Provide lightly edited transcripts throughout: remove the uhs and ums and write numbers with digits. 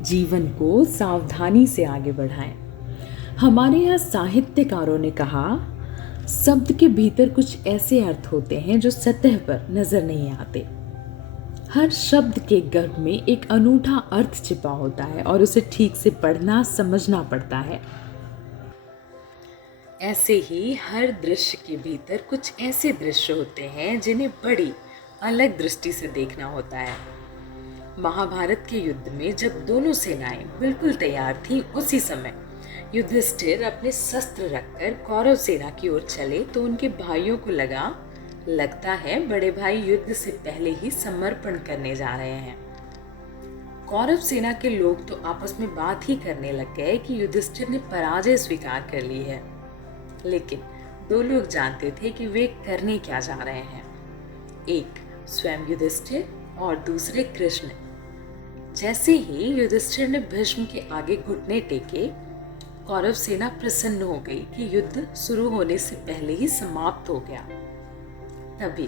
जीवन को सावधानी से आगे बढ़ाएं। हमारे यहाँ साहित्यकारों ने कहा, शब्द के भीतर कुछ ऐसे अर्थ होते हैं जो सतह पर नजर नहीं आते। हर शब्द के गर्भ में एक अनूठा अर्थ छिपा होता है और उसे ठीक से पढ़ना समझना पड़ता है। ऐसे ही हर दृश्य के भीतर कुछ ऐसे दृश्य होते हैं जिन्हें बड़ी अलग दृष्टि से देखना होता है। महाभारत के युद्ध में जब दोनों सेनाएं बिल्कुल तैयार थीं, उसी समय युधिष्ठिर अपने शस्त्र रखकर कौरव सेना की ओर चले तो उनके भाइयों को लगता है बड़े भाई युद्ध से पहले ही समर्पण करने जा रहे हैं। कौरव सेना के लोग तो आपस में बात ही करने लग गए कि युधिष्ठिर ने पराजय स्वीकार कर ली है, लेकिन दो लोग जानते थे कि वे करने क्या जा रहे हैं। एक स्वयं युधिष्ठिर और दूसरे कृष्ण। जैसे ही युधिष्ठिर ने भीष्म के आगे घुटने टेके, कौरव सेना प्रसन्न हो गई कि युद्ध शुरू होने से पहले ही समाप्त हो गया। तभी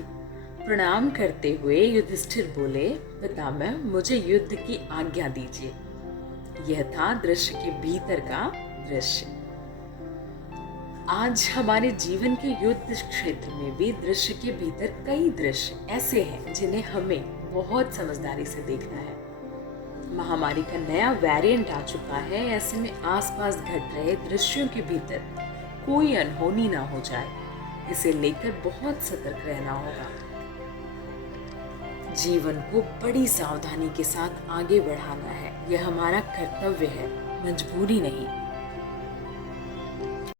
प्रणाम करते हुए युधिष्ठिर बोले, पितामह, मुझे युद्ध की आज्ञा दीजिए। यह था दृश्य के भीतर का दृश्य। आज हमारे जीवन के युद्ध क्षेत्र में भी दृश्य के भीतर कई दृश्य ऐसे हैं जिन्हें हमें बहुत समझदारी से देखना है। महामारी का नया वेरिएंट आ चुका है, ऐसे में आसपास घट रहे दृश्यों के भीतर कोई अनहोनी ना हो जाए, इसे लेकर बहुत सतर्क रहना होगा। जीवन को बड़ी सावधानी के साथ आगे बढ़ाना है, यह हमारा कर्तव्य है, मजबूरी नहीं।